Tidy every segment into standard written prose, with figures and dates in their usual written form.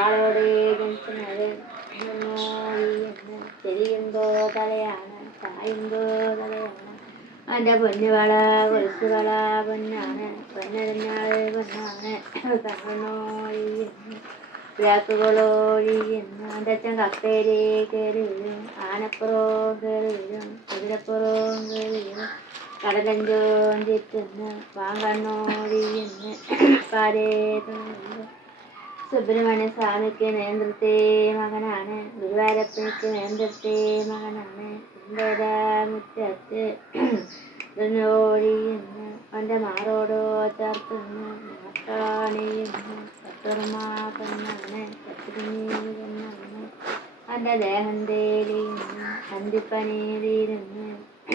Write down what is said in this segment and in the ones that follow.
ഒരാളോടെ ജനിക്കുന്നത് ചെരിയുമ്പോ തലയാണ് ചായുമ്പോ തലയാണ് അവൻ്റെ പൊന്നുവള കൊലുസുകള പൊന്നാണ് പൊന്നരഞ്ഞാള് പൊന്നാണ് കണ്ണോഴിയുന്നു വിളക്കുകളോഴിയുന്നു അവൻ്റെ അച്ഛൻ കപ്പേരി കയറി വരും ആനപ്പുറവും കയറി വരും കുതിരപ്പുറവും കയറി വരും കടലഞ്ചോൻ ചുറ്റുന്നു പാങ്കണ്ണോഴിയുന്നു പാരേതുന്നു സുബ്രഹ്മണ്യ സ്വാമിക്ക് നേന്ത്രത്തെ മകനാണ് ഗുരുവായൂരപ്പനിക്ക് നേന്ത്രത്തെ മകനാണ് മുറ്റത്ത് ഒഴിയുന്നു അവൻ്റെ മാറോടോ ചേർത്തുന്നു മാട്ടാണിയുന്നു പത്തുർമാ പൊന്നാണ് പത്തുരുമീ പൊന്നാണ് അവൻ്റെ ദേഹം തേലിയുന്നു അന്തിപ്പനി തീരുന്നു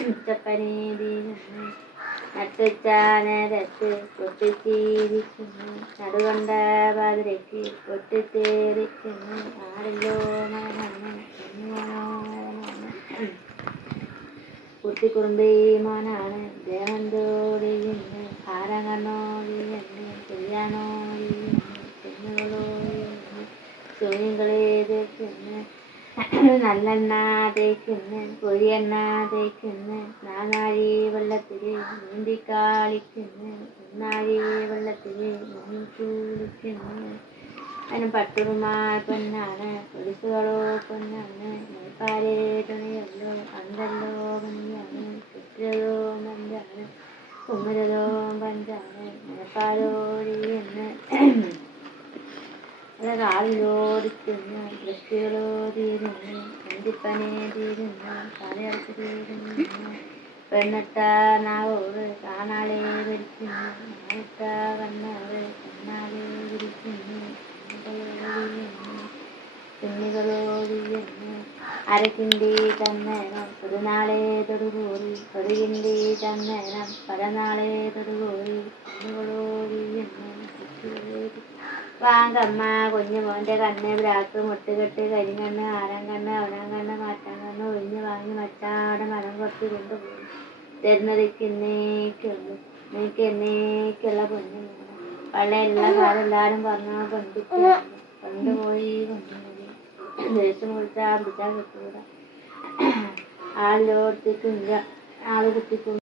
ഉച്ചപ്പനി തീരുന്നു നട്ടുച്ചാനരത്ത് പൊട്ടിച്ചീരിക്കുന്നു നടുകൊണ്ട പാതിരയ്ക്ക് പൊട്ടിച്ചേരിക്കുന്നു ആരല്ലോ മകനാണ് കുട്ടിക്കുറുമ്പി മോനാണ് ദേവന്തോടിയുന്നു ആരങ്ങണ്ണോടിയുന്നു കല്യാണോടിയുന്നു പെണ്ണുകളോടിയുന്നു സൂര്യങ്ങളെ തേക്കുന്നു നല്ലെണ്ണ തേക്കുന്നു പൊരിയെണ്ണ തേക്കുന്നു നാനാഴി വെള്ളത്തിൽ നീന്തിക്കാളിക്കുന്നു ഒന്നാഴി വെള്ളത്തിൽ കുളിക്കുന്നു അതിന് പട്ടുറുമാ പൊന്നാണ് പൊലിസുകളോ പൊന്നാണ് മേൽപ്പാരേ തുണയല്ലോ അന്തല്ലോ പഞ്ചാണ് ചുറ്റതോ പഞ്ചാണ് കുമ്മരതോ പഞ്ചാണ് മേൽപ്പാലോടിയെന്ന് കാലിലോടിക്കുന്നു വൃത്തികളോ തീരുന്നു എന്തിപ്പനെ തീരുന്നു തലയിറച്ച് തീരുന്നു പെണ്ണിട്ട നാവോട് കാണാളെ വിരിക്കുന്നു നാളിട്ട കണ്ണോട് കണ്ണാളെ വിരിക്കുന്നു കുഞ്ഞികളോടിയുന്നു അരക്കിണ്ടി തന്നേരം ഒരു നാളെ തൊടുകൂറി തൊടുകിണ്ടി തന്നേരം പലനാളെ തൊടുകൂറി കുഞ്ഞുകളോടിയുന്നു വാങ്കമ്മ കുഞ്ഞുമോൻ്റെ കണ്ണ് ബ്രാക്ക് മുട്ടുകെട്ട് കരിങ്കണ്ണ് ആറാം കണ്ണ് അവനാം കണ്ണ് മാറ്റാൻ കണ്ണ് ഒഴിഞ്ഞു വാങ്ങി മച്ചാടെ മരം കുറച്ച് കൊണ്ടുപോയി തരുന്നതിക്കുന്നേക്കുള്ളൂ നീക്ക് എന്നേക്കുള്ള പൊന്നു പള്ളയുള്ള കാലം എല്ലാവരും പറഞ്ഞ കൊണ്ടുപോയി കൊണ്ടുപോയി ദേശം കുളിച്ചാൽ പിടിച്ചാൽ കിട്ടൂല ആളിലോടത്തേക്കില്ല ആള് കുത്തിക്കും